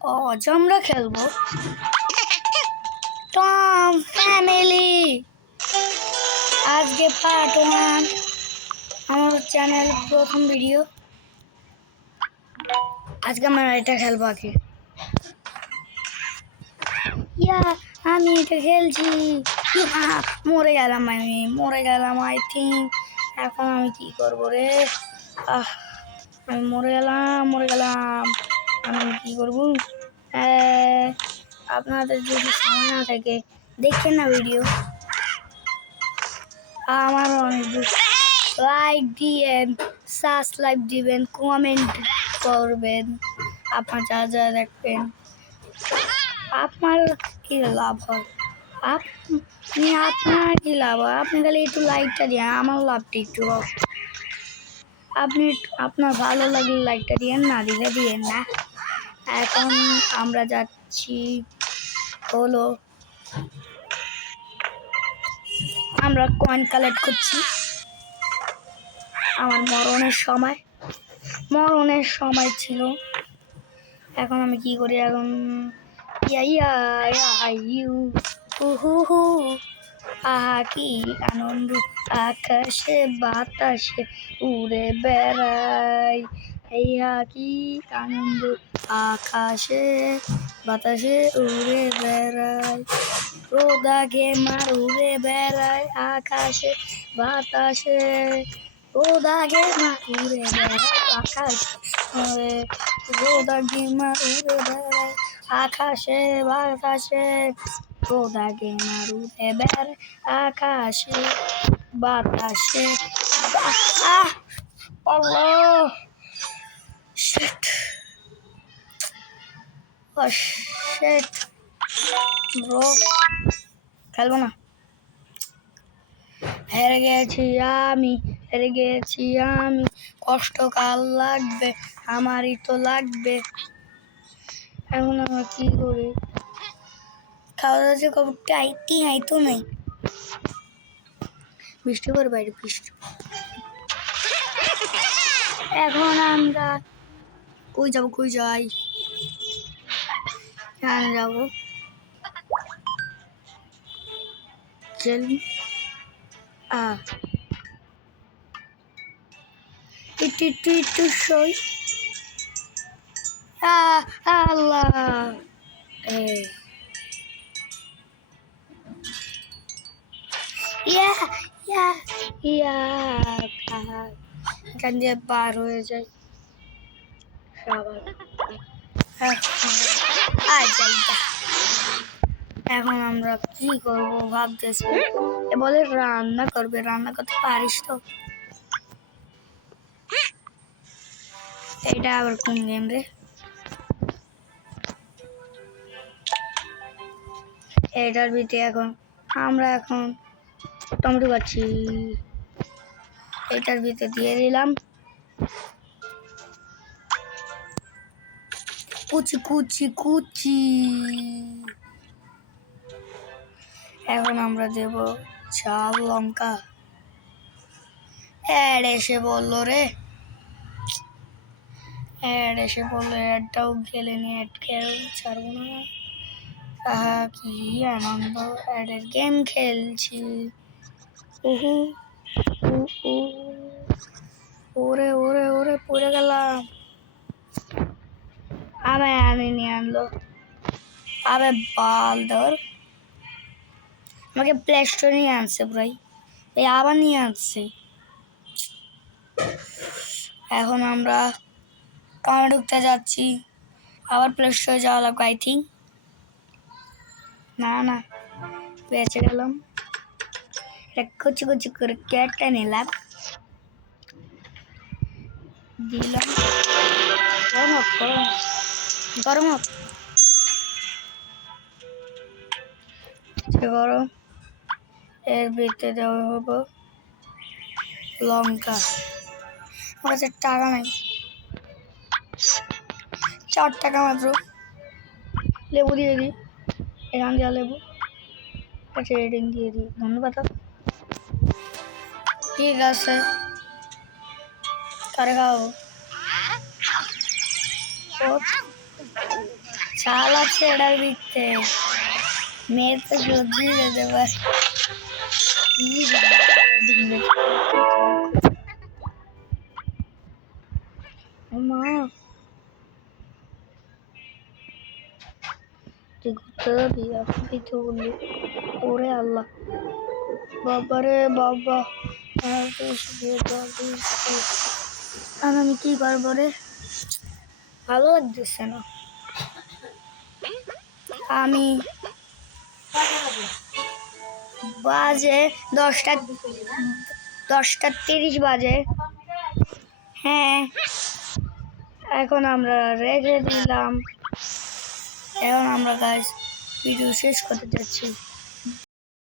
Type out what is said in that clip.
আজ আমরা খেলবো টম ফ্যামিলি। আজকে পার্ট 1 আমার চ্যানেল প্রথম ভিডিও। আজকে আমরা এটা খেলবো আগে। আমি এটা খেলছি। মরে গেলাম, আই থিঙ্ক। এখন আমি কি করবো রে? আমি মরে গেলাম। আমি কি করবো? আপনাদের যদি সময় না থাকে দেখেন না ভিডিও। আমার অনেক লাইক দিয়েন, সাবস্ক্রাইব দিবেন, কমেন্ট করবেন। আপনার যা যা দেখবেন আপনার কি লাভ হয়? আপনার কি লাভ হয়? আপনি খালি একটু লাইকটা দিয়ে আমার লাভটা একটু হোক। আপনি আপনার ভালো লাগলে লাইকটা দিয়েন, না দিলে দিয়েন না। এখন আমরা যাচ্ছি হলো আমরা কয়েন কালেক্ট করছি। আমার মরণের সময় ছিল। এখন আমি কি করি? এখন আহা কি আনন্দ, আকাশে বাতাসে উড়ে বেড়াই। ইয়া কি আনন্দ, আকাশে বাতাসে উড়ে বেড়াই। রোদাগে মার উড়ে বেড়াই আকাশে বাতাসে। রোদাগে মার উড়ে বেড়াই আকাশে। রোদাগে মার উড়ে বেড়াই আকাশে বাতাসে। রোদাগে মার উড়ে বেড়াই আকাশে বাতাসে। আল্লাহ শিট, শিট ব্রো, খেলবো না। হেরে গেছি আমি। কষ্ট কার লাগবে? আমারই তো লাগবে। এখন আমার কি করি? খাওয়া দাওয়া কবে আইতো নাই। বৃষ্টি করে বাইরে বৃষ্টি। এখন আমরা কই যাই? যাবো একটু সই। আল্লাহ এখান দিয়ে পার হয়ে যায়। এখন আমরা কি করবো ভাবতেছি। বলে রান্না করবে, রান্না করতে পারিস তো? এটা আবার কোন গেম রে? এটার ভিতরে আমরা এখন টমেটো কাটছি। এটার ভিতরে দিয়ে দিলাম কুচি। এখন আমরা দেব ঝাল লঙ্কা। অ্যাড এসে বললো অ্যাডটাও গেলে নিয়ে অ্যাড খেয়েও ছাড়বো না। কি আনন্দ, অ্যাডের গেম খেলছি। ওরে পড়ে গেলাম। আমি নিয়ে আনলো। বাল ধর, আমাকে প্লে স্টোরে নিয়ে আনছে ভাই। আবার নিয়ে আনছে। এখন আমরা ঢুকতে যাচ্ছি। আবার প্লে স্টোরে যাওয়া লাগবে আই থিঙ্ক। না বেঁচে গেলাম। কুচি করে কেটে নিলাম, দিলাম গরম হোক। গরম এর ভিতরে দেওয়া হবো লঙ্কা। আমার কাছে টাকা নাই, 4 টাকা মাত্র। লেবু দিয়ে দিই, এখান দিয়ে লেবু। আচ্ছা রেডিং দিয়ে দিই, ধন্যবাদ। ঠিক আছে, কারে খাও? চাল আছে এটার ভিতরে মেয়ে তো সবজি যেতে পারে মা তুই ঘুরতে যাবি আপনি তো বললি ওরে আল্লাহ বাবারে বাবা আমি কি করবো রে ভালো লাগতেছে না আমি বাজে 10:30 বাজে হ্যাঁ এখন আমরা রেখে দিলাম এখন আমরা গাইস ভিডিও শেষ করতে যাচ্ছি